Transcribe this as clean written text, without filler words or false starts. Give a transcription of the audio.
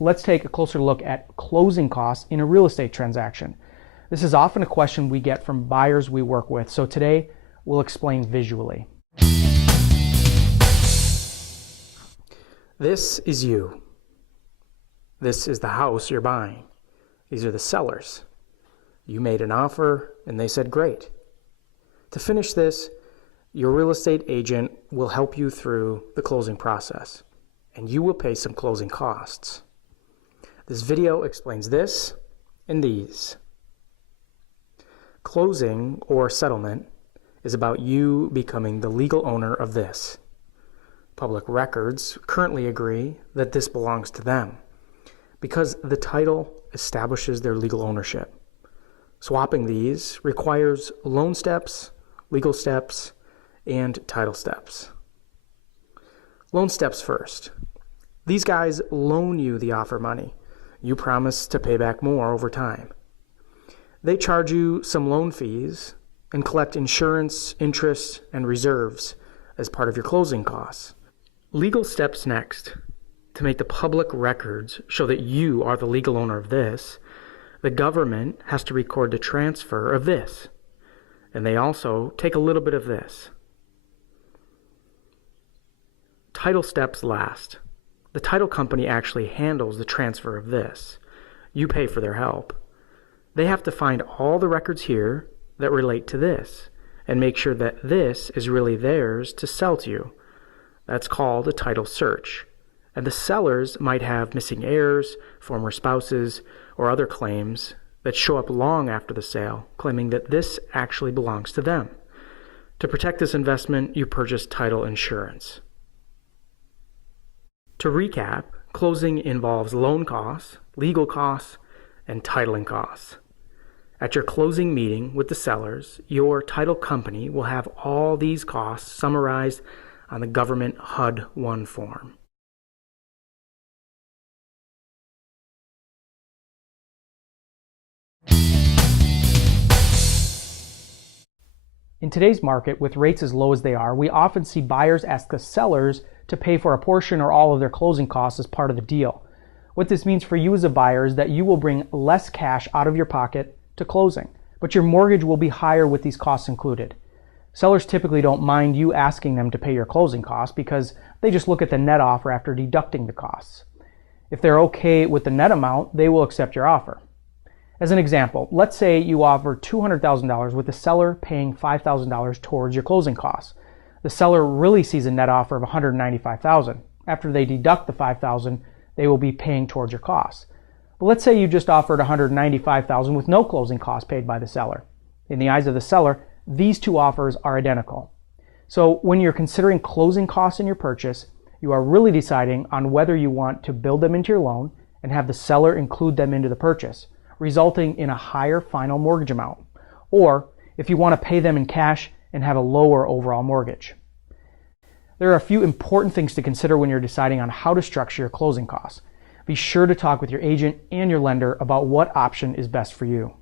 let's take a closer look at closing costs in a real estate transaction. This is often a question we get from buyers we work with, so today we'll explain visually. This is you. This is the house you're buying. These are the sellers. You made an offer and they said great. To finish this, your real estate agent will help you through the closing process, and you will pay some closing costs. This video explains this and these. Closing or settlement is about you becoming the legal owner of this. Public records currently agree that this belongs to them because the title establishes their legal ownership. Swapping these requires loan steps, legal steps, and title steps. Loan steps first. These guys loan you the offer money. You promise to pay back more over time. They charge you some loan fees and collect insurance, interest, and reserves as part of your closing costs. Legal steps next. To make the public records show that you are the legal owner of this, the government has to record the transfer of this, and they also take a little bit of this. Title steps last. The title company actually handles the transfer of this. You pay for their help. They have to find all the records here that relate to this and make sure that this is really theirs to sell to you. That's called a title search. And the sellers might have missing heirs, former spouses, or other claims that show up long after the sale, claiming that this actually belongs to them. To protect this investment, you purchase title insurance. To recap, closing involves loan costs, legal costs, and titling costs. At your closing meeting with the sellers, your title company will have all these costs summarized on the government HUD-1 form. In today's market, with rates as low as they are, we often see buyers ask the sellers to pay for a portion or all of their closing costs as part of the deal. What this means for you as a buyer is that you will bring less cash out of your pocket to closing, but your mortgage will be higher with these costs included. Sellers typically don't mind you asking them to pay your closing costs because they just look at the net offer after deducting the costs. If they're okay with the net amount, they will accept your offer. As an example, let's say you offer $200,000 with the seller paying $5,000 towards your closing costs. The seller really sees a net offer of $195,000. After they deduct the $5,000, they will be paying towards your costs. But let's say you just offered $195,000 with no closing costs paid by the seller. In the eyes of the seller, these two offers are identical. So when you're considering closing costs in your purchase, you are really deciding on whether you want to build them into your loan and have the seller include them into the purchase, resulting in a higher final mortgage amount, or if you want to pay them in cash and have a lower overall mortgage. There are a few important things to consider when you're deciding on how to structure your closing costs. Be sure to talk with your agent and your lender about what option is best for you.